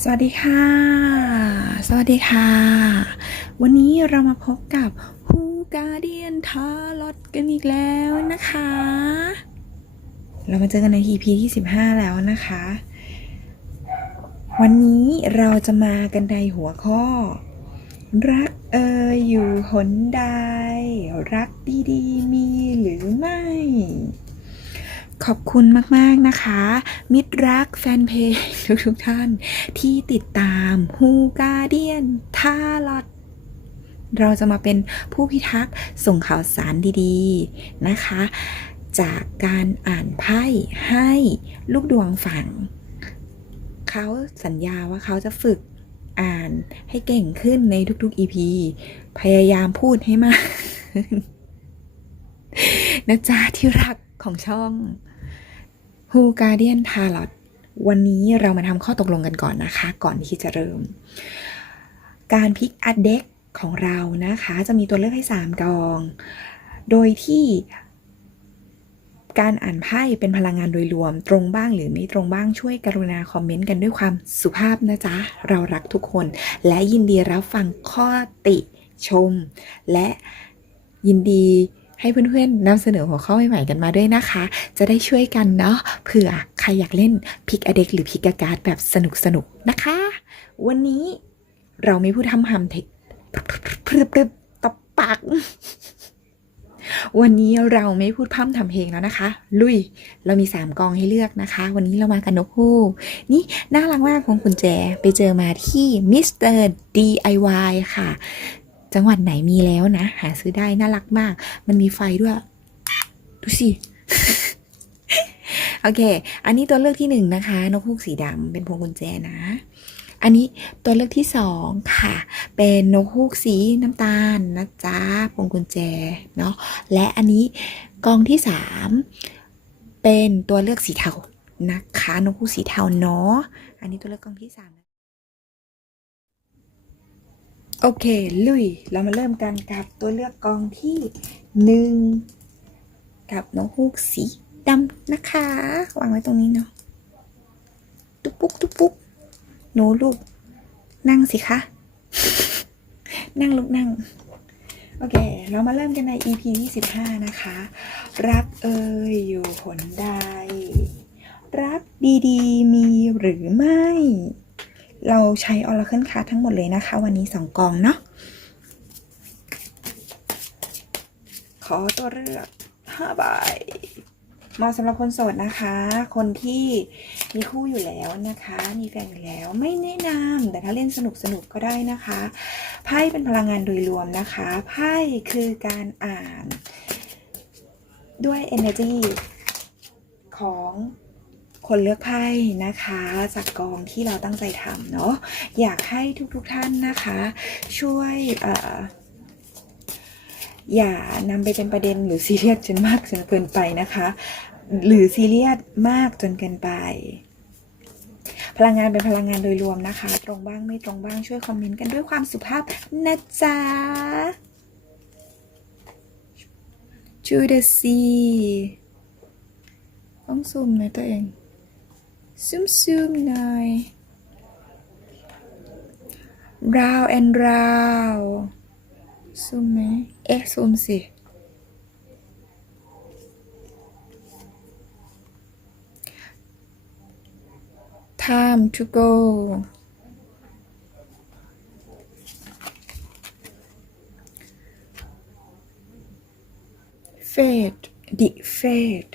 สวัสดีค่ะ สวัสดีค่ะ วันนี้เรามาพบกับฮูการเดียนทาร์ลอตกันอีกแล้วนะคะ เรามาเจอกันใน EP ที่ 15 แล้วนะคะ วันนี้เราจะมากันในหัวข้อ รักเอ่ยอยู่หนใด รักดีๆ มีหรือไม่ ขอบคุณมาก ๆ นะคะ มิตรรักแฟนเพจทุกๆท่าน ที่ติดตามฮูการเดียนทาลอดเราจะมาเป็นผู้พิทักษ์ส่งข่าวสารดีๆนะคะ จากการอ่านไพ่ให้ลูกดวงฝัง เขาสัญญาว่าเขาจะฝึกอ่านให้เก่งขึ้นในทุกๆ EP พยายามพูดให้มากนะจ๊ะที่รักของช่อง Who Guardian Tarot วันนี้เรามาทำข้อตกลงกันก่อนนะคะ ก่อนที่จะเริ่ม การพิกอัดเด็กของเรานะคะ จะมีตัวเลือกให้ 3 กอง โดยที่การอ่านไพ่เป็นพลังงานโดยรวมตรงบ้างหรือไม่ตรงบ้างช่วยกรุณาคอมเมนต์กันด้วยความสุภาพนะจ๊ะ เรารักทุกคน และยินดีรับฟังข้อติชม และยินดี ให้เพื่อนๆนำเสนอหัวข้อใหม่ๆกันมาด้วยนะคะ จะได้ช่วยกันเนาะเผื่อใครอยากเล่นพิกอเด็กหรือพิกการ์ดแบบสนุกๆนะคะ วันนี้เราไม่พูดทำหำเทคพรึบพรึบตบปากวันนี้เราไม่พูดพร่ำทำเพลงแล้วนะคะ ลุย เรามี 3 กองให้เลือกนะคะ วันนี้เรามากันนกฮูกนี่น่ารักมากของคุณแจ ไปเจอมาที่มิสเตอร์ DIY ค่ะ จังหวัดไหนมีแล้วนะ หาซื้อได้น่ารักมาก มันมีไฟด้วย ดูสิ โอเค อันนี้ตัวเลือกที่หนึ่งนะคะ นกฮูกสีดำเป็นพวงกุญแจนะ อันนี้ตัวเลือกที่สองค่ะ เป็นนกฮูกสีน้ำตาลนะจ๊ะพวงกุญแจเนาะ และอันนี้กองที่สามเป็นตัวเลือกสีเทานะคะ นกฮูกสีเทาเนาะ อันนี้ตัวเลือกกองที่สามนะ โอเค ลุย เรามาเริ่มกันกับตัวเลือกกองที่หนึ่งกับน้องฮูกสีดำนะคะ วางไว้ตรงนี้เนาะตุ๊กปุ๊กตุ๊กปุ๊กหนูลูก นั่งสิคะ นั่งลูกนั่ง โอเค เรามาเริ่มกันใน EP ที่15นะคะ รักเอ่ยอยู่หนใด รักดีๆ มีหรือไม่ เราใช้ Oracle Card ทั้งหมดเลยนะคะ วันนี้ 2 กองเนาะขอตัวเลือก5ใบเหมาะสำหรับคนโสดนะคะ คนที่มีคู่อยู่แล้วนะคะ มีแฟนอยู่แล้วไม่แนะนำแต่ถ้าเล่นสนุกสนุกๆก็ได้นะคะ ไพ่เป็นพลังงานโดยรวมนะคะ ไพ่คือการอ่าน ด้วย energy ของ คนเลือกไพ่นะคะ จากกองที่เราตั้งใจทำเนาะอยากให้ทุกๆทท่านนะคะ ช่วยอย่านำไปเป็นประเด็นหรือซีเรียสจนมากจนเกินไปนะคะ หรือซีเรียสมากจนเกินไป พลังงานเป็นพลังงานโดยรวมนะคะ ตรงบ้างไม่ตรงบ้างช่วยคอมเมนต์กันด้วยความสุภาพนะจ๊ะ To the sea ต้องซูมหน่อยตัวเอง ซูมซูมหน่อย round and round ซูมไหมเอ๊ะซูมสิ time to go เฟดดิเฟด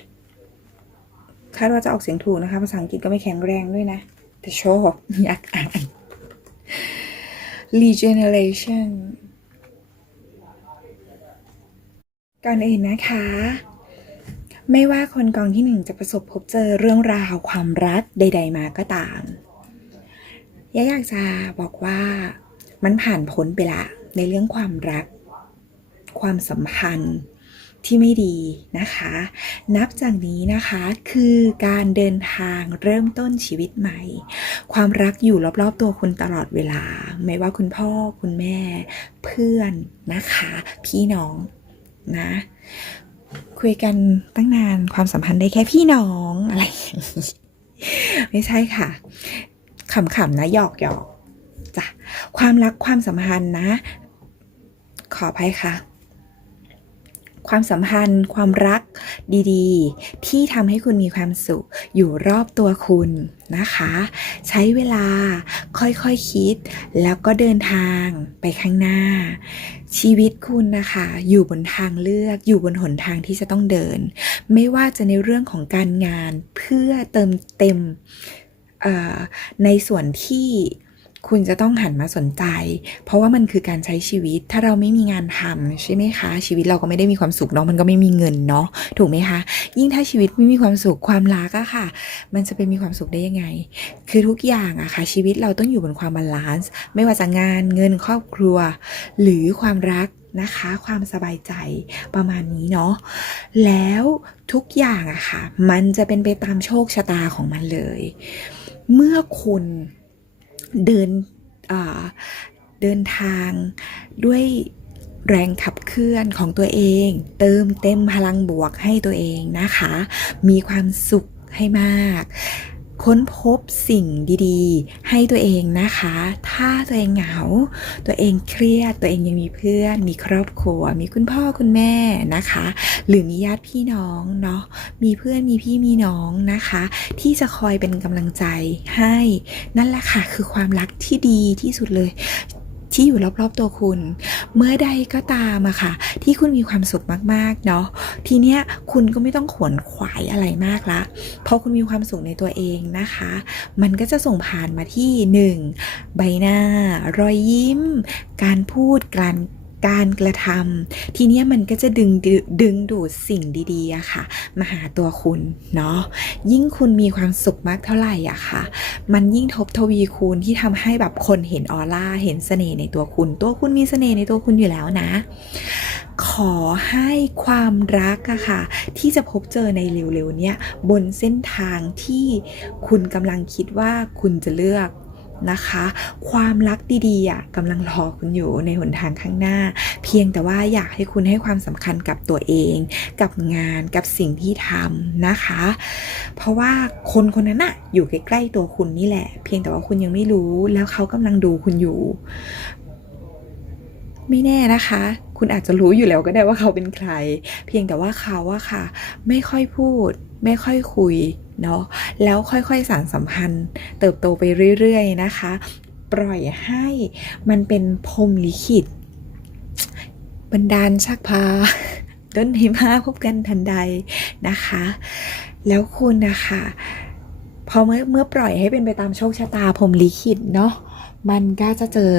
คาดว่าจะออกเสียงถูกนะคะ ภาษาอังกฤษก็ไม่แข็งแรงด้วยนะ แต่ชอบอยากอ่าน regeneration ก่อนอื่นนะคะ ไม่ว่าคนกองที่หนึ่งจะประสบพบเจอเรื่องราวความรักใด ๆ มาก็ตามยะอยากจะบอกว่ามันผ่านพ้นไปละในเรื่องความรัก ความสัมพันธ์ ที่ไม่ดีนะคะ นับจากนี้นะคะคือการเดินทางเริ่มต้นชีวิตใหม่ ความรักอยู่รอบๆตัวคุณตลอดเวลา ไม่ว่าคุณพ่อคุณแม่ เพื่อนนะคะ พี่น้องนะคุยกันตั้งนานความสัมพันธ์ได้แค่พี่น้องอะไร ไม่ใช่ค่ะขำๆนะหยอกหยอกๆจ้ะความรักความสัมพันธ์นะ ขออภัยค่ะ ความสัมพันธ์ ความรักดีๆ ที่ทำให้คุณมีความสุขอยู่รอบตัวคุณนะคะ ใช้เวลาค่อยๆคคิด แล้วก็เดินทางไปข้างหน้า ชีวิตคุณนะคะ อยู่บนทางเลือกอยู่บนหนทางที่จะต้องเดิน ไม่ว่าจะในเรื่องของการงานเพื่อเติมเต็มในส่วนที่ คุณจะต้องหันมาสนใจ เพราะว่ามันคือการใช้ชีวิต ถ้าเราไม่มีงานทำใช่ไหมคะ ชีวิตเราก็ไม่ได้มีความสุขเนาะมันก็ไม่มีเงินเนาะถูกไหมคะ ยิ่งถ้าชีวิตไม่มีความสุขความรักอะค่ะ มันจะเป็นมีความสุขได้ยังไง คือทุกอย่างอะค่ะ ชีวิตเราต้องอยู่บนความบาลานซ์ไม่ว่าจะงานเงินครอบครัว หรือความรักนะคะความสบายใจประมาณนี้เนาะแล้วทุกอย่างอะค่ะ มันจะเป็นไปตามโชคชะตาของมันเลย เมื่อคุณ เดินเดินทางด้วยแรงขับเคลื่อนของตัวเอง เติมเต็มพลังบวกให้ตัวเองนะคะ มีความสุขให้มาก ค้นพบสิ่งดีๆ ให้ตัวเองนะคะ ถ้าตัวเองเหงา ตัวเองเครียด ตัวเองยังมีเพื่อน มีครอบครัว มีคุณพ่อคุณแม่นะคะ หรือมีญาติพี่น้องเนาะ มีเพื่อนมีพี่มีน้องนะคะ ที่จะคอยเป็นกำลังใจให้ นั่นแหละค่ะ คือความรักที่ดีที่สุดเลยที่อยู่รอบๆตัวคุณ เมื่อใดก็ตามอะค่ะ ที่คุณมีความสุขมากๆเนาะทีเนี้ยคุณก็ไม่ต้องขวนขวายอะไรมากละเพราะคุณมีความสุขในตัวเองนะคะ มันก็จะส่งผ่านมาที่หนึ่งใบหน้ารอยยิ้ม การพูดการ การกระทำทีเนี้ยมันก็จะดึงดึดึงดูดสิ่งดีๆอะค่ะ มาหาตัวคุณเนาะยิ่งคุณมีความสุขมากเท่าไหร่อะค่ะ มันยิ่งทบทวีคูณที่ทำให้แบบคนเห็นออร่าเห็นเสน่ห์ในตัวคุณ ตัวคุณมีเสน่ห์ในตัวคุณอยู่แล้วนะ ขอให้ความรักอะค่ะ ที่จะพบเจอในเร็วๆเนี้ยบนเส้นทางที่คุณกำลังคิดว่าคุณจะเลือก นะคะ ความรักดีๆอะกำลังรอคุณอยู่ในหนทางข้างหน้า เพียงแต่ว่าอยากให้คุณให้ความสำคัญกับตัวเอง กับงานกับสิ่งที่ทำนะคะ เพราะว่าคนคนนั้นอะอยู่ใกล้ๆตัวคุณนี่แหละ เพียงแต่ว่าคุณยังไม่รู้แล้วเขากำลังดูคุณอยู่ไม่แน่นะคะ คุณอาจจะรู้อยู่แล้วก็ได้ว่าเขาเป็นใคร เพียงแต่ว่าเขาอะค่ะ ไม่ค่อยพูด ไม่ค่อยคุย เนาะแล้วค่อยๆสานสัมพันธ์ เติบโตไปเรื่อยๆนะคะ ปล่อยให้มันเป็นพรมลิขิตบันดาลชักพาต้นหิมะพบกันทันใดนะคะ แล้วคุณนะคะพอเมื่อเมื่อปล่อยให้เป็นไปตามโชคชะตาพรมลิขิตเนาะมันก็จะเจอ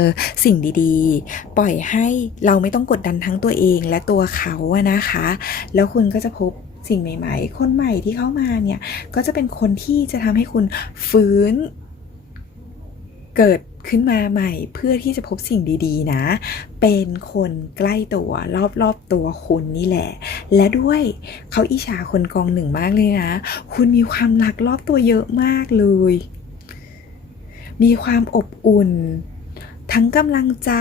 สิ่งดีๆ ปล่อยให้เราไม่ต้องกดดันทั้งตัวเองและตัวเขาอะนะคะ แล้วคุณก็จะพบ สิ่งใหม่ ๆ คนใหม่ที่เข้ามาเนี่ยก็จะเป็นคนที่จะทำให้คุณฟื้นเกิดขึ้นมาใหม่เพื่อที่จะพบสิ่งดีๆนะ เป็นคนใกล้ตัวรอบๆตัวคุณนี่แหละ และด้วยเขาอิจฉาคนกองหนึ่งมากเลยนะ คุณมีความรักรอบตัวเยอะมากเลย มีความอบอุ่น ทั้งกำลังใจ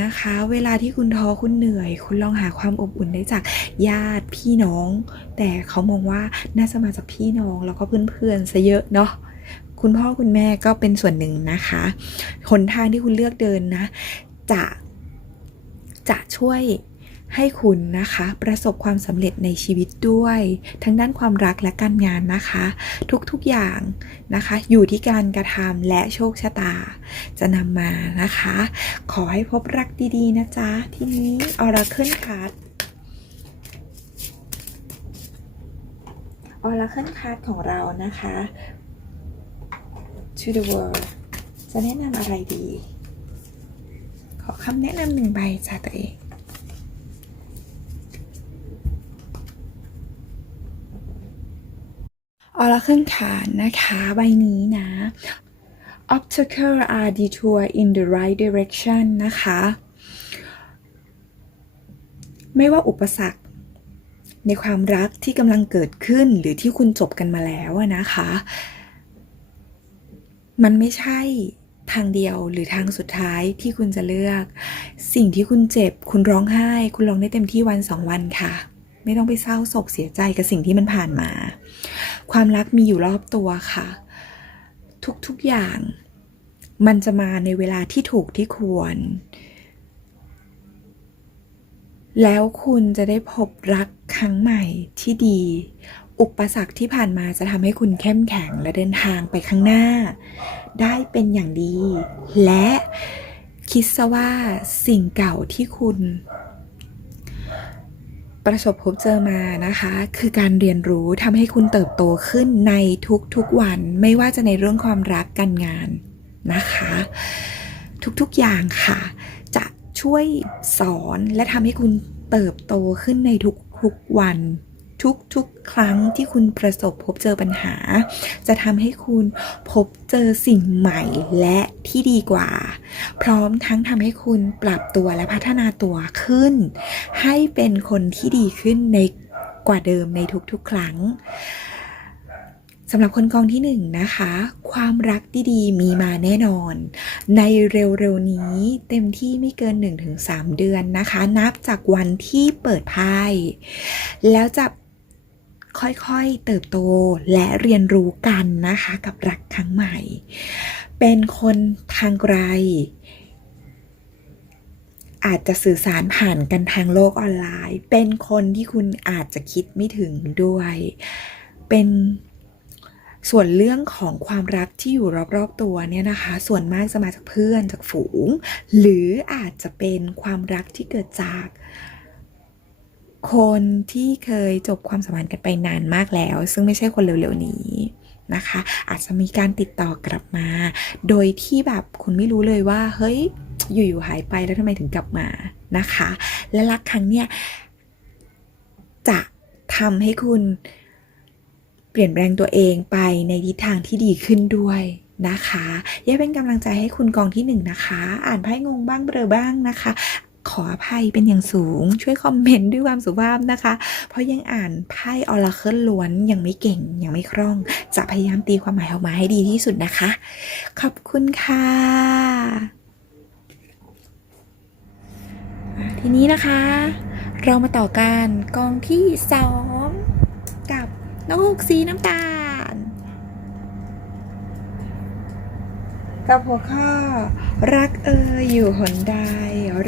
นะคะ เวลาที่คุณท้อคุณเหนื่อย คุณลองหาความอบอุ่นได้จากญาติพี่น้อง แต่เขามองว่าน่าจะมาจากพี่น้องแล้วก็เพื่อนๆซะเยอะเนาะคุณพ่อคุณแม่ก็เป็นส่วนหนึ่งนะคะหนทางที่คุณเลือกเดินนะ จะจะช่วย ให้คุณนะคะ ประสบความสำเร็จในชีวิตด้วย ทั้งด้านความรักและการงานนะคะ ทุกๆอย่างนะคะ อยู่ที่การกระทำและโชคชะตา จะนำมานะคะ ขอให้พบรักดีๆนะจ๊ะ ทีนี้ออราเคิลคั d ออราเคิลคัของเรานะคะ to the world จะแนะนำอะไรดี ขอคำแนะนำหนึ่งใบจากตัวเอง ออราเคิลคานนะคะใบนี้นะ obstacle are detour in the right direction นะคะ ไม่ว่าอุปสรรค ในความรักที่กำลังเกิดขึ้นหรือที่คุณจบกันมาแล้วนะคะ มันไม่ใช่ทางเดียวหรือทางสุดท้ายที่คุณจะเลือก สิ่งที่คุณเจ็บ คุณร้องไห้ คุณร้องได้เต็มที่วันสองวันค่ะ ไม่ต้องไปเศร้าโศกเสียใจกับสิ่งที่มันผ่านมา ความรักมีอยู่รอบตัวค่ะ ทุกๆอย่าง มันจะมาในเวลาที่ถูกที่ควร แล้วคุณจะได้พบรักครั้งใหม่ที่ดี อุปสรรคที่ผ่านมาจะทำให้คุณเข้มแข็งและเดินทางไปข้างหน้า ได้เป็นอย่างดี และคิดซะว่าสิ่งเก่าที่คุณ ประสบพบเจอมานะคะ คือการเรียนรู้ทำให้คุณเติบโตขึ้นในทุกๆวัน ไม่ว่าจะในเรื่องความรักการงานนะคะ ทุกๆอย่างค่ะ จะช่วยสอนและทำให้คุณเติบโตขึ้นในทุกๆวัน ทุกๆ ครั้งที่คุณประสบพบเจอปัญหา จะทำให้คุณพบเจอสิ่งใหม่และที่ดีกว่า พร้อมทั้งทำให้คุณปรับตัวและพัฒนาตัวขึ้น ให้เป็นคนที่ดีขึ้นในกว่าเดิมในทุกๆ ครั้งสำหรับคนกองที่หนึ่งนะคะ ความรักดีๆมีมาแน่นอน ในเร็วๆนี้เต็มที่ไม่เกิน 1-3 เดือนนะคะ นับจากวันที่เปิดไพ่แล้วจะ ค่อยๆเติบโตและเรียนรู้กันนะคะ กับรักครั้งใหม่ เป็นคนทางไกล อาจจะสื่อสารผ่านกันทางโลกออนไลน์ เป็นคนที่คุณอาจจะคิดไม่ถึงด้วย เป็นส่วนเรื่องของความรักที่อยู่รอบๆตัวเนี่ยนะคะ ส่วนมากจะมาจากเพื่อนจากฝูง หรืออาจจะเป็นความรักที่เกิดจาก คนที่เคยจบความสัมพันธ์กันไปนานมากแล้ว ซึ่งไม่ใช่คนเร็วๆนี้นะคะ อาจจะมีการติดต่อกลับมา โดยที่แบบคุณไม่รู้เลยว่า เฮ้ย อยู่ๆหายไปแล้วทำไมถึงกลับมานะคะ และรักครั้งเนี้ยจะทำให้คุณเปลี่ยนแปลงตัวเองไปในทิศทางที่ดีขึ้นด้วยนะคะย่าเป็นกำลังใจให้คุณกองที่หนึ่งนะคะ อ่านไพ่งงบ้างเบลอบ้างนะคะ ขออภัยเป็นอย่างสูง ช่วยคอมเมนต์ด้วยความสุภาพนะคะ เพราะยังอ่านไพ่ออราเคิลล้วนยังไม่เก่งยังไม่คล่อง จะพยายามตีความหมายออกมาให้ดีที่สุดนะคะ ขอบคุณค่ะทีนี้นะคะ เรามาต่อกันกองที่สองกับนกฮูกสีน้ำตาล กับหัวข้อ รักเอ่ยอยู่หนใด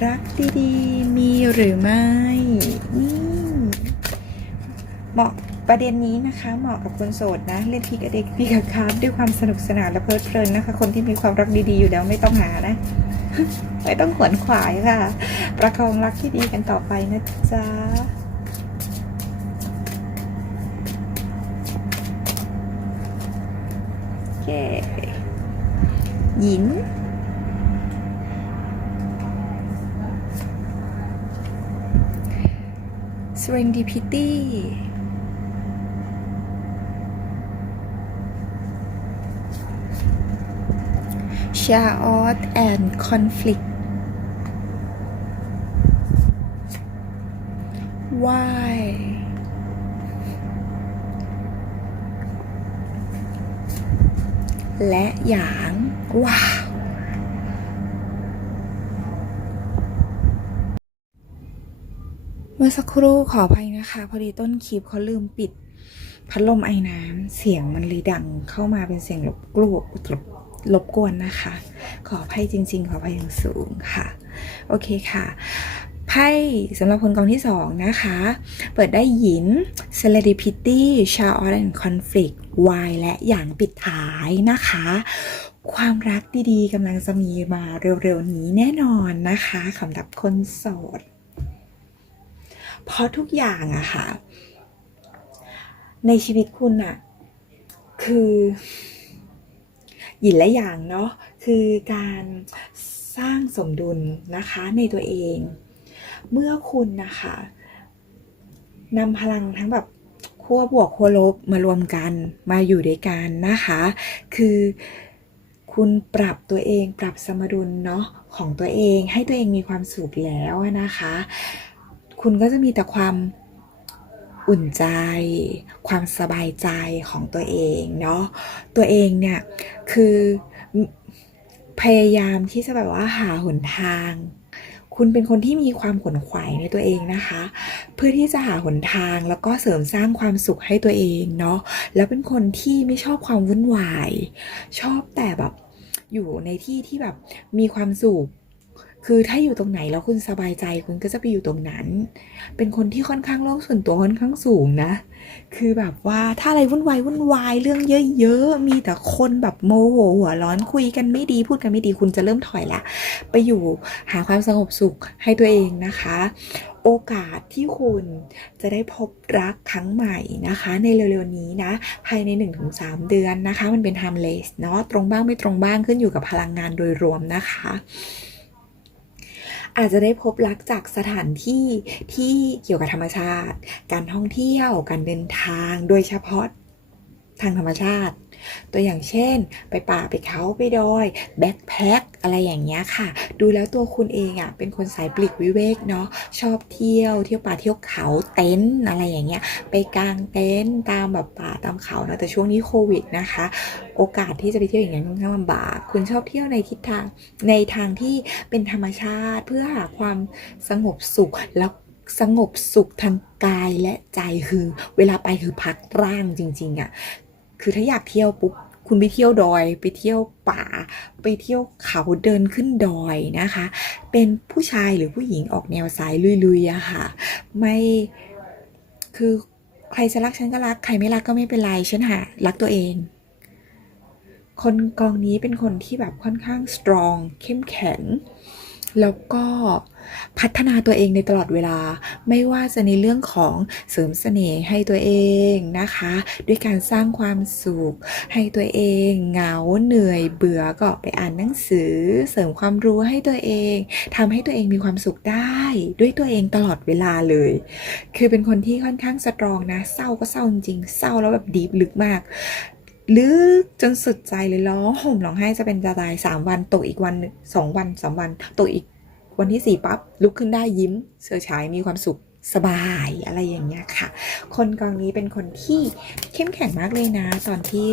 รักดีๆ มีหรือไม่นี่เหมาะประเด็นนี้นะคะเหมาะกับคนโสดนะ เล่นพีกับเด็กพีกับคาร์ดด้วยความสนุกสนานและเพลิดเพลินนะคะ คนที่มีความรักดีๆอยู่แล้วไม่ต้องหานะ ไม่ต้องขวนขวายค่ะ ประคองรักที่ดีกันต่อไปนะจ๊ะโอเค หยิน serendipity chaos and conflict why และหยางว้าวเมื่อสักครู่ขออภัยนะคะ พอดีต้นคลิปเขาลืมปิด พัดลมไอ้น้ำเสียงมันเลยดังเข้ามาเป็นเสียงรบกวนรบรบกวนนะคะ ขออภัยจริง ๆ ขออภัยอย่างสูงค่ะ โอเคค่ะ ไพ่สำหรับคนกองที่สองนะคะ เปิดได้หยิน Serendipity c h a o t and Conflict Y และอย่างปิดท้ายนะคะ ความรักดีๆกำลังจะมีมาเร็วๆนี้แน่นอนนะคะสำหรับคนโสด เพราะทุกอย่างอะค่ะ ในชีวิตคุณอะคือหยินและอย่างเนาะคือการสร้างสมดุลนะคะในตัวเอง เมื่อคุณนะคะนำพลังทั้งแบบขั้วบวกขั้วลบมารวมกันมาอยู่ด้วยกันนะคะ คือคุณปรับตัวเองปรับสมดุลเนาะของตัวเองให้ตัวเองมีความสุขแล้วนะคะ คุณก็จะมีแต่ความอุ่นใจ ความสบายใจของตัวเองเนาะตัวเองเนี่ยคือพยายามที่จะแบบว่าหาหนทาง คุณเป็นคนที่มีความขวนขวายในตัวเองนะคะ เพื่อที่จะหาหนทางแล้วก็เสริมสร้างความสุขให้ตัวเองเนาะแล้วเป็นคนที่ไม่ชอบความวุ่นวาย ชอบแต่แบบอยู่ในที่ที่แบบมีความสุข คือถ้าอยู่ตรงไหนแล้วคุณสบายใจคุณก็จะไปอยู่ตรงนั้น เป็นคนที่ค่อนข้างโลกส่วนตัวค่อนข้างสูงนะ คือแบบว่าถ้าอะไรวุ่นวายวุ่นวายเรื่องเยอะๆ มีแต่คนแบบโมโหหัวร้อนคุยกันไม่ดีพูดกันไม่ดีคุณจะเริ่มถอยละไปอยู่หาความสงบสุขให้ตัวเองนะคะ โอกาสที่คุณจะได้พบรักครั้งใหม่นะคะ ในเร็วๆนี้นะ ภายใน 1-3 เดือนนะคะ มันเป็น timeless เนาะตรงบ้างไม่ตรงบ้างขึ้นอยู่กับพลังงานโดยรวมนะคะ อาจจะได้พบรักจากสถานที่ที่เกี่ยวกับธรรมชาติ การท่องเที่ยว การเดินทาง โดยเฉพาะทางธรรมชาติ ตัวอย่างเช่น ไปป่าไปเขาไปดอยแบ็คแพ็คอะไรอย่างเงี้ยค่ะ ดูแล้วตัวคุณเองอะ่ะเป็นคนสายปลีกวิเวกเนาะชอบเที่ยวเที่ยวป่าเที่ยวเขาเต็นท์อะไรอย่างเงี้ยไปกางเต็นท์ตามแบบป่าตามเขาเนอะแต่ช่วงนี้โควิดนะคะ โอกาสที่จะไปเที่ยวอย่างนั้นค่อนข้างลำบากคุณชอบเที่ยวในทิศทางในทางที่เป็นธรรมชาติเพื่อหาความสงบสุขแล้วสงบสุขทางกายและใจคือ เวลาไปคือพักร่างจริงๆอะ่ะ คือถ้าอยากเที่ยวปุ๊บคุณไปเที่ยวดอย ไปเที่ยวป่า ไปเที่ยวเขาเดินขึ้นดอยนะคะ เป็นผู้ชายหรือผู้หญิงออกแนวสายลุยๆอะค่ะ ไม่คือใครจะรักฉันก็รัก ใครไม่รักก็ไม่เป็นไรฉันหารักตัวเอง คนกองนี้เป็นคนที่แบบค่อนข้างสตรอง เข้มแข็ง แแล้วก็พัฒนาตัวเองในตลอดเวลา ไม่ว่าจะในเรื่องของเสริมเสน่ห์ให้ตัวเองนะคะ ด้วยการสร้างความสุข ให้ตัวเองเหงาเหนื่อยเบื่อก็ไปอ่านหนังสือ เสริมความรู้ให้ตัวเองทำให้ตัวเองมีความสุขได้ ด้วยตัวเองตลอดเวลาเลย คือเป็นคนที่ค่อนข้างสตรองนะเศร้าก็เศร้าจริงๆเศร้าแล้วแบบดีฟลึกมาก ลึกจนสุดใจเลยร้องห่มร้องไห้จะเป็นจะตายสามวันตกอีกวันหนึ่งสองวันสามวันตกอีกวันที่สี่ปั๊บลุกขึ้นได้ยิ้มเสือฉายมีความสุขสบายอะไรอย่างเงี้ยค่ะ คนกองนี้เป็นคนที่เข้มแข็งมากเลยนะ ตอนที่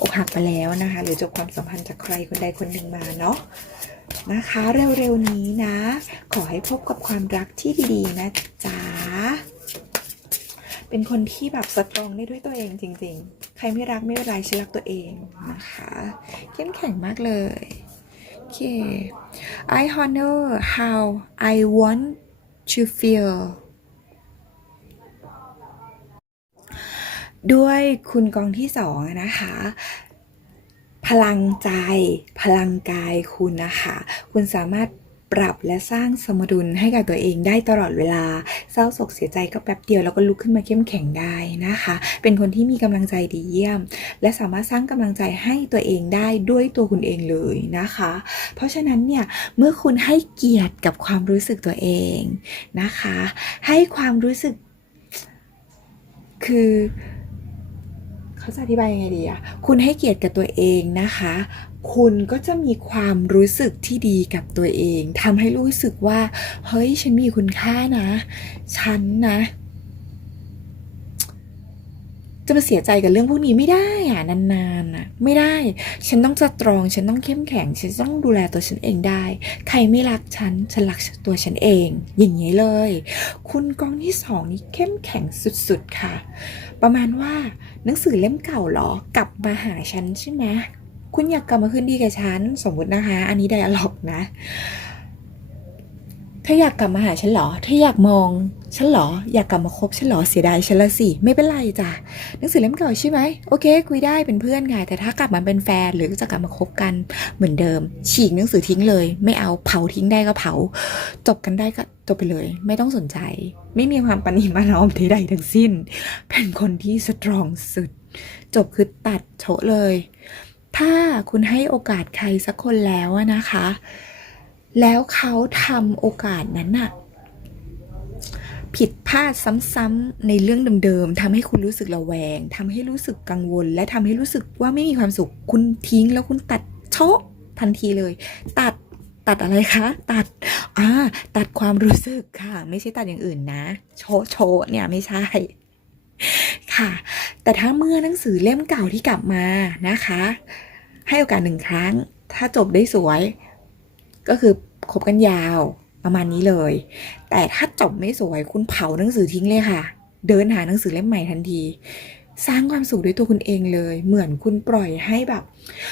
อกหักไปแล้วนะคะ หรือจบความสัมพันธ์จากใครคนใดคนหนึ่งมาเนาะนะคะ เร็วๆนี้นะ ขอให้พบกับความรักที่ดีๆนะจ๊ะ เป็นคนที่แบบสตรองได้ด้วยตัวเองจริง ๆ ใครไม่รักไม่เป็นไรฉันรักตัวเองนะคะเข้มแข็งมากเลย โอเค I honor how I want to feel ด้วยคุณกองที่สองนะคะพลังใจ พลังกายคุณนะคะ คุณสามารถ ปรับและสร้างสมดุลให้กับตัวเองได้ตลอดเวลา เศร้าโศกเสียใจก็แป๊บเดียวแล้วก็ลุกขึ้นมาเข้มแข็งได้นะคะ เป็นคนที่มีกำลังใจดีเยี่ยม และสามารถสร้างกำลังใจให้ตัวเองได้ด้วยตัวคุณเองเลยนะคะ เพราะฉะนั้นเนี่ยเมื่อคุณให้เกียรติกับความรู้สึกตัวเองนะคะ ให้ความรู้สึกคือเขาจะอธิบายยังไงดีอะคุณให้เกียรติกับตัวเองนะคะ คุณก็จะมีความรู้สึกที่ดีกับตัวเองทำให้รู้สึกว่า เฮ้ย ฉันมีคุณค่านะ ฉันนะ จะมาเสียใจกับเรื่องพวกนี้ไม่ได้อะนานๆอะไม่ได้ ฉันต้องสตรอง ฉันต้องเข้มแข็ง ฉันต้องดูแลตัวฉันเองได้ ใครไม่รักฉัน ฉันรักตัวฉันเอง อย่างนี้เลย คุณกองที่สองนี่เข้มแข็งสุดๆค่ะ ประมาณว่าหนังสือเล่มเก่าเหรอกลับมาหาฉันใช่ไหม คุณอยากกลับมาคืนดีกับฉัน สมมตินะคะ อันนี้ไดอะล็อกนะเธออยากกลับมาหาฉันหรอเธออยากมองฉันหรอ อยากกลับมาคบฉันหรอ เสียดายฉันละสิ ไม่เป็นไรจ้ะ หนังสือเล่มเก่าใช่ไหม โอเค คุยได้เป็นเพื่อนไง แต่ถ้ากลับมาเป็นแฟนหรือจะกลับมาคบกันเหมือนเดิม ฉีกหนังสือทิ้งเลย ไม่เอา เผาทิ้งได้ก็เผา จบกันได้ก็จบไปเลย ไม่ต้องสนใจ ไม่มีความปณิมานอมใดๆทั้งสิ้น เป็นคนที่สตรองสุด จบคือตัดโฉะเลย ถ้าคุณให้โอกาสใครสักคนแล้วนะคะ แล้วเขาทำโอกาสนั้นอะผิดพลาดซ้ำๆในเรื่องเดิมๆทำให้คุณรู้สึกระแวงทำให้รู้สึกกังวล และทำให้รู้สึกว่าไม่มีความสุข คุณทิ้งแล้วคุณตัดโชะทันทีเลย ตัดตัดอะไรคะ ตัดอ่าตัดความรู้สึกค่ะ ไม่ใช่ตัดอย่างอื่นนะ โชโชะเนี่ยไม่ใช่ ค่ะ แต่ถ้าเมื่อหนังสือเล่มเก่าที่กลับมานะคะ ให้โอกาสหนึ่งครั้ง ถ้าจบได้สวย ก็คือคบกันยาวประมาณนี้เลย แต่ถ้าจบไม่สวยคุณเผาหนังสือทิ้งเลยค่ะ เดินหาหนังสือเล่มใหม่ทันที สร้างความสุขด้วยตัวคุณเองเลย เหมือนคุณปล่อยให้แบบ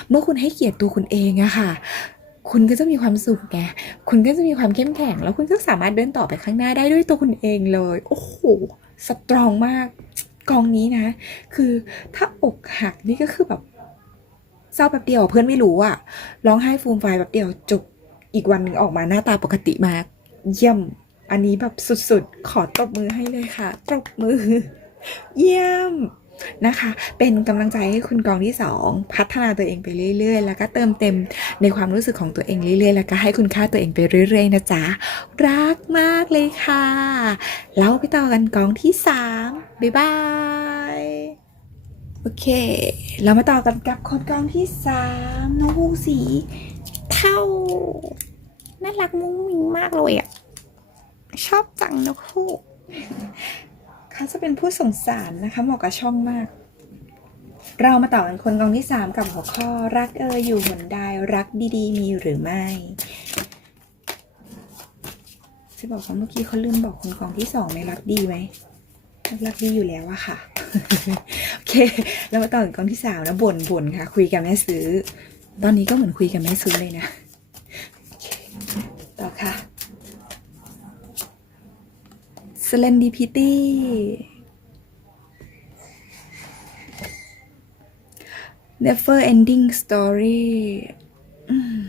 เมื่อคุณให้เกียรติตัวคุณเองอะค่ะ คุณก็จะมีความสุขไงคุณก็จะมีความเข้มแข็ง แล้วคุณก็สามารถเดินต่อไปข้างหน้าได้ด้วยตัวคุณเองเลย โอ้โหสตรองมาก กองนี้นะ คือถ้าอกหักนี่ก็คือแบบเศร้าแบบเดียวเพื่อนไม่รู้อะร้องไห้ฟูมไฟแบบเดียวจบอีกวันหนึ่งออกมาหน้าตาปกติมาก เยี่ยมอันนี้แบบสุดๆ ขอตบมือให้เลยค่ะ ตบมือ เยี่ยม นะคะ เป็นกำลังใจให้คุณกองที่ 2 พัฒนาตัวเองไปเรื่อย ๆ แล้วก็เติมเต็มในความรู้สึกของตัวเองเรื่อยๆ แล้วก็ให้คุณค่าตัวเองไปเรื่อย ๆ นะจ๊ะ รักมากเลยค่ะแล้วไปต่อกันกองที่ 3 บ๊ายบายโอเค เรามาต่อกันกับคนกองที่ 3 น้องฮูสีเท่าน่ารักมุ้งมิ้งมากเลยอะ ชอบจังนกฮู เขาจะเป็นผู้สงสารนะคะเหมาะกับช่องมาก เรามาต่อกันคนกองที่ 3 กับหัวข้อรักเอออยู่หนใดรักดีๆ มีหรือไม่จะบอกว่าเมื่อกี้เขาลืมบอกคนกองที่สองในรักดีไหมรักดีอยู่แล้วอะค่ะโอเคเรามาต่อกันกองที่สามนะบ่นบ่นค่ะ คุยกับแม่ซื้อ ตอนนี้ก็เหมือนคุยกับแม่ซื้อเลยนะต่อค่ะ Serendipity. Never Ending Story. อืม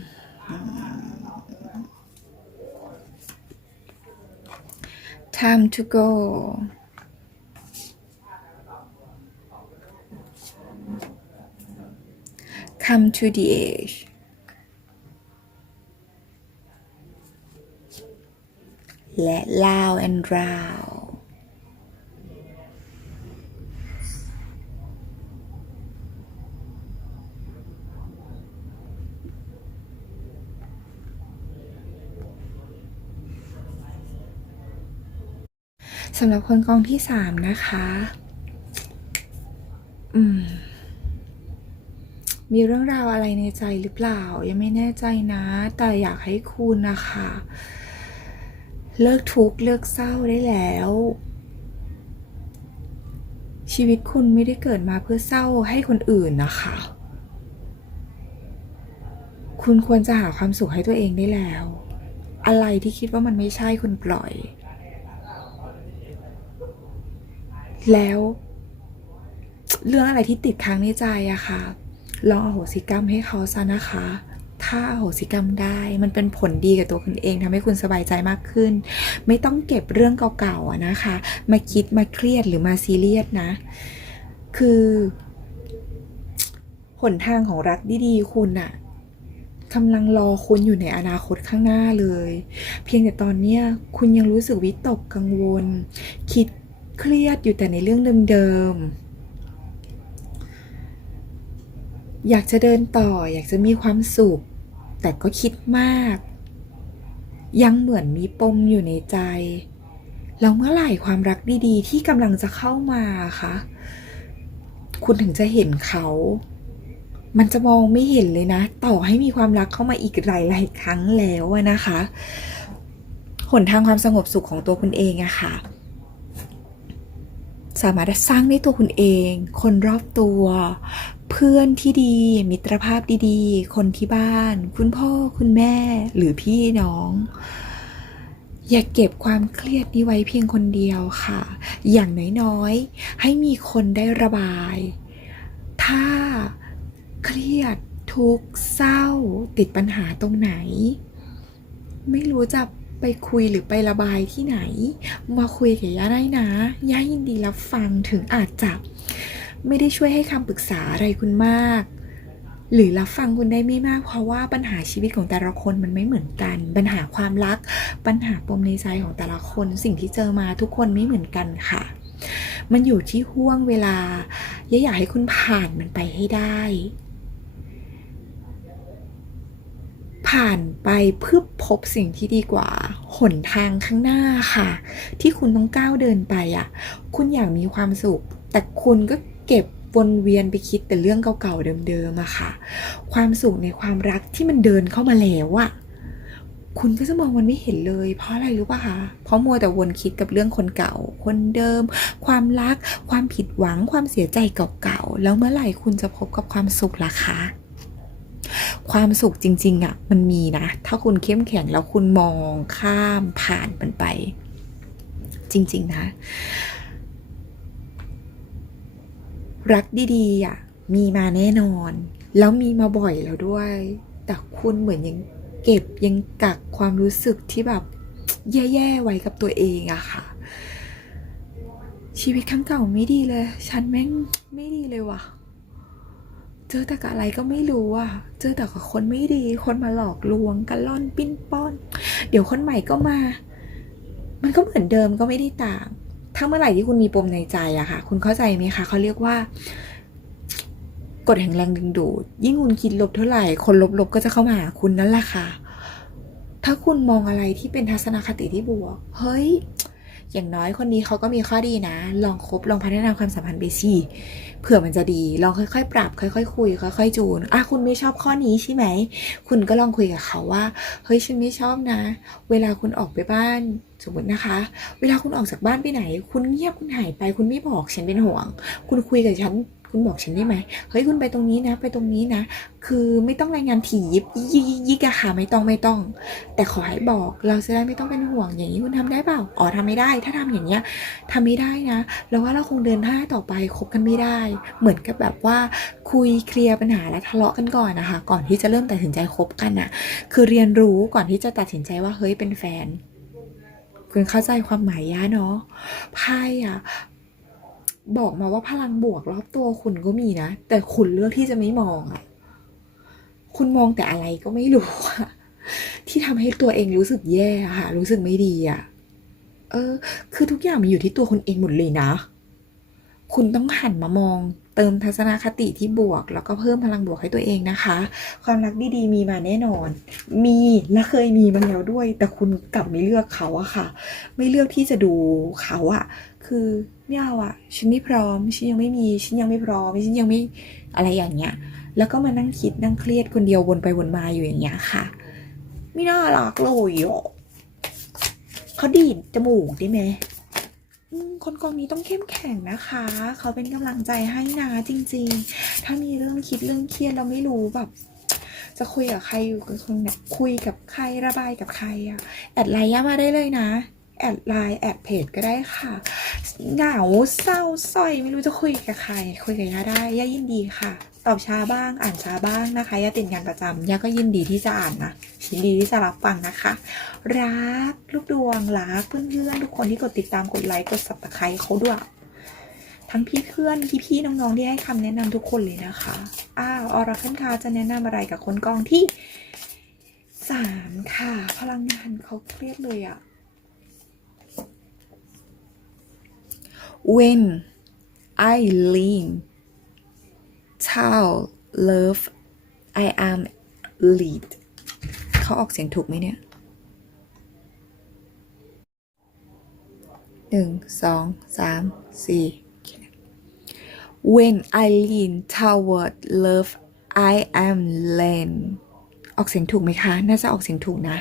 Time to go. Come to the age และ Loud and Round สำหรับคนกองที่สามนะคะ อืม มีเรื่องราวอะไรในใจหรือเปล่า ยังไม่แน่ใจนะ แต่อยากให้คุณนะคะ เลิกทุกข์เลิกเศร้าได้แล้ว ชีวิตคุณไม่ได้เกิดมาเพื่อเศร้าให้คนอื่นนะคะ คุณควรจะหาความสุขให้ตัวเองได้แล้ว อะไรที่คิดว่ามันไม่ใช่คุณปล่อย แล้ว เรื่องอะไรที่ติดค้างในใจอะค่ะลองอโหสิกรรมให้เขาซะนะคะ ถ้าอโหสิกรรมได้ มันเป็นผลดีกับตัวคุณเองทำให้คุณสบายใจมากขึ้น ไม่ต้องเก็บเรื่องเก่าๆนะคะ มาคิดมาเครียดหรือมาซีเรียสนะ คือหนทางของรักดีๆ คุณอะกำลังรอคุณอยู่ในอนาคตข้างหน้าเลย เพียงแต่ตอนเนี้ยคุณยังรู้สึกวิตกกังวล คิดเครียดอยู่แต่ในเรื่องเดิมๆอยากจะเดินต่อ อยากจะมีความสุข แต่ก็คิดมาก ยังเหมือนมีปมอยู่ในใจ แล้วเมื่อไหร่ความรักดีๆ ที่กำลังจะเข้ามาคะคุณถึงจะเห็นเขา มันจะมองไม่เห็นเลยนะ ต่อให้มีความรักเข้ามาอีกหลายๆครั้งแล้วนะคะ หนทางความสงบสุขของตัวคุณเองอะค่ะ สามารถสร้างด้ตัวคุณเอง คนรอบตัว เพื่อนที่ดี มิตรภาพดีๆ คนที่บ้าน คุณพ่อคุณแม่หรือพี่น้อง อย่าเก็บความเครียดนี้ไว้เพียงคนเดียวค่ะ อย่างน้อยๆ ให้มีคนได้ระบาย ถ้าเครียดทุกเศร้า ติดปัญหาตรงไหน ไม่รู้จะไปคุยหรือไประบายที่ไหน มาคุยกับย่าได้นะย่ายินดีรับฟังถึงอาจจะ ไม่ได้ช่วยให้คำปรึกษาอะไรคุณมาก หรือรับฟังคุณได้ไม่มาก เพราะว่าปัญหาชีวิตของแต่ละคนมันไม่เหมือนกัน ปัญหาความรัก ปัญหาปมในใจของแต่ละคน สิ่งที่เจอมาทุกคนไม่เหมือนกันค่ะ มันอยู่ที่ห่วงเวลาย่าอยากให้คุณผ่านมันไปให้ได้ ผ่านไปเพื่อพบสิ่งที่ดีกว่าหนทางข้างหน้าค่ะ ที่คุณต้องก้าวเดินไปอะ คุณอยากมีความสุข แต่คุณก็ เก็บวนเวียนไปคิดแต่เรื่องเก่าๆเดิมๆอะค่ะ ความสุขในความรักที่มันเดินเข้ามาแล้วอะคุณก็จะมองมันไม่เห็นเลย เพราะอะไรรู้ป่ะคะเพราะมัวแต่วนคิดกับเรื่องคนเก่า คนเดิม ความรัก ความผิดหวัง ความเสียใจเก่าๆแล้วเมื่อไหร่คุณจะพบกับความสุขล่ะคะความสุขจริง ๆอะมันมีนะ ถ้าคุณเข้มแข็งแล้วคุณมองข้ามผ่านมันไป จริง ๆ นะ รักดีๆอะมีมาแน่นอน แล้วมีมาบ่อยแล้วด้วย แต่คุณเหมือนยังเก็บยังกักความรู้สึกที่แบบแย่ๆไว้กับตัวเองอะค่ะ ชีวิตครั้งเก่าไม่ดีเลย ฉันแม่งไม่ดีเลยว่ะ เจอแต่กับอะไรก็ไม่รู้อะ เจอแต่กับคนไม่ดี คนมาหลอกลวงกันล่อนปิ้นป้อน เดี๋ยวคนใหม่ก็มา มันก็เหมือนเดิมก็ไม่ได้ต่าง ถ้าเมื่อไหร่ที่คุณมีปมในใจอะค่ะ คุณเข้าใจไหมคะเขาเรียกว่ากฎแห่งแรงดึงดูด ยิ่งคุณคิดลบเท่าไหร่ คนลบๆก็จะเข้ามาหาคุณนั่นแหละค่ะ ถ้าคุณมองอะไรที่เป็นทัศนคติที่บวก เฮ้ย อย่างน้อยคนนี้เขาก็มีข้อดีนะ ลองคบลองพัฒนาความสัมพันธ์ไปสิเผื่อมันจะดี ลองค่อยๆ ปรับ ค่อยๆ คุย ค่อยๆ จูน อะคุณไม่ชอบข้อนี้ใช่ไหม คุณก็ลองคุยกับเขาว่า เฮ้ยฉันไม่ชอบนะ เวลาคุณออกไปบ้านสมมตินะคะ เวลาคุณออกจากบ้านไปไหน คุณเงียบคุณหายไป คุณไม่บอกฉันเป็นห่วง คุณคุยกับฉัน คุณบอกฉันได้ไหมเฮ้ยคุณไปตรงนี้นะ ไปตรงนี้นะ คือไม่ต้องรายงานถี่ยิบยิกยิกยิกอะค่ะไม่ต้องไม่ต้อง แต่ขอให้บอกเราจะได้ไม่ต้องเป็นห่วงอย่างนี้คุณทำได้เปล่าอ๋อทำไม่ได้ ถ้าทำอย่างเงี้ยทำไม่ได้นะแล้วว่าเราคงเดินหน้าต่อไปคบกันไม่ได้ เหมือนกับแบบว่าคุยเคลียร์ปัญหาและทะเลาะกันก่อนนะคะ ก่อนที่จะเริ่มตัดสินใจคบกันอะคือเรียนรู้ก่อนที่จะตัดสินใจว่าเฮ้ยเป็นแฟนคุณเข้าใจความหมายย่าเนาะไพ่อะ บอกมาว่าพลังบวกรอบตัวคุณก็มีนะ แต่คุณเลือกที่จะไม่มองอะคุณมองแต่อะไรก็ไม่รู้อะที่ทำให้ตัวเองรู้สึกแย่ค่ะ รู้สึกไม่ดีอะเออ คือทุกอย่างมันอยู่ที่ตัวคุณเองหมดเลยนะ คุณต้องหันมามองเติมทัศนคติที่บวก แล้วก็เพิ่มพลังบวกให้ตัวเองนะคะ ความรักดีๆมีมาแน่นอน มีและเคยมีมาแล้วด้วย แต่คุณกลับไม่เลือกเขาอะค่ะ ไม่เลือกที่จะดูเขาอะ คือไม่เอาอะฉันไม่พร้อม ฉันยังไม่มี ฉันยังไม่พร้อม ฉันยังไม่อะไรอย่างเงี้ย แล้วก็มานั่งคิดนั่งเครียดคนเดียววนไปวนมาอยู่อย่างเงี้ยค่ะ ไม่น่ารักเลยอะเขาดีดจมูกได้ไหมคนกองนี้ต้องเข้มแข็งนะคะ เขาเป็นกำลังใจให้นะจริง ๆ ถ้ามีเรื่องคิดเรื่องเครียดเราไม่รู้แบบ จะคุยกับใครอยู่กับคนเนี่ยคุยกับใครระบายกับใครอะแอดไลน์มาได้เลยนะ แอดไลน์แอดเพจก็ได้ค่ะ เหงาเศร้าสร้อยไม่รู้จะคุยกับใคร คุยกับย่าได้ย่ายินดีค่ะ ตอบช้าบ้างอ่านช้าบ้างนะคะย่าติดงานประจำย่าก็ยินดีที่จะอ่านนะยินดีที่จะรับฟังนะคะ รักลูกดวงรักเพื่อนๆทุกคนที่กดติดตามกดไลค์กด subscribe เขาด้วยทั้งพี่เพื่อนพี่พี่ๆน้องๆที่ให้คำแนะนำทุกคนเลยนะคะอ้าวออราเคิลคาจะแนะนำอะไรกับคนกองที่สามค่ะ พลังงานเขาเครียดเลยอะ When I lean tall love I am lead เขาออกเสียงถูกไหมเนี่ยหนึ่งสองสามสี่ When I lean toward love I am lean ออกเสียงถูกไหมคะ น่าจะออกเสียงถูกนะ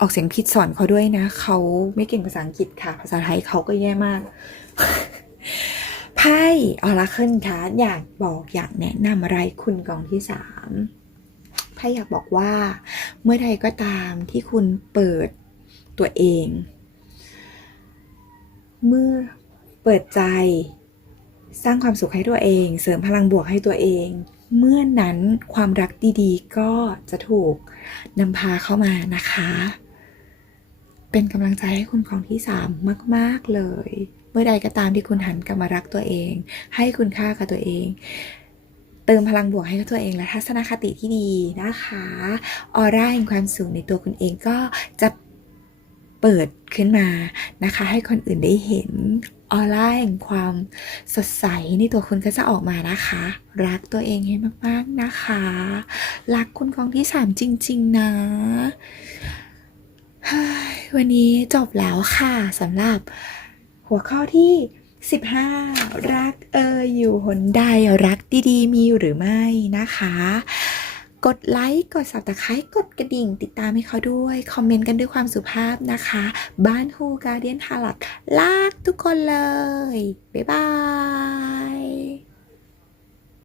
ออกเสียงผิดสอนเขาด้วยนะ เขาไม่เก่งภาษาอังกฤษค่ะ ภาษาไทยเขาก็แย่มาก ไพ่ออราเคิลคะอยากบอกอยากแนะนำอะไรคุณกองที่สามไพ่อยากบอกว่า เมื่อใดก็ตามที่คุณเปิดตัวเอง เมื่อเปิดใจ สร้างความสุขให้ตัวเอง เสริมพลังบวกให้ตัวเอง เมื่อนั้นความรักดีๆ ก็จะถูกนำพาเข้ามานะคะ เป็นกำลังใจให้คุณกองที่สามมาก ๆ เลย เมื่อใดก็ตามที่คุณหันกลับมารักตัวเอง ให้คุณค่ากับตัวเอง เติมพลังบวกให้กับตัวเองและทัศนคติที่ดีนะคะออร่าแห่งความสุขในตัวคุณเองก็จะเปิดขึ้นมานะคะ ให้คนอื่นได้เห็นออร่าแห่งความสดใสในตัวคุณก็จะออกมานะคะ รักตัวเองให้มากๆนะคะ รักคุณกองที่สามจริง ๆ นะวันนี้จบแล้วค่ะสำหรับ หัวข้อที่ 15 รักเอออยู่หนใดรักดีๆ มีหรือไม่นะคะ กดไลค์กดสับตะไคร้กดกระดิ่ง ติดตามให้เขาด้วย คอมเมนต์กันด้วยความสุภาพนะคะ บ้านฮูการเดียนฮาร์ลอตลากทุกคนเลย บ๊ายบาย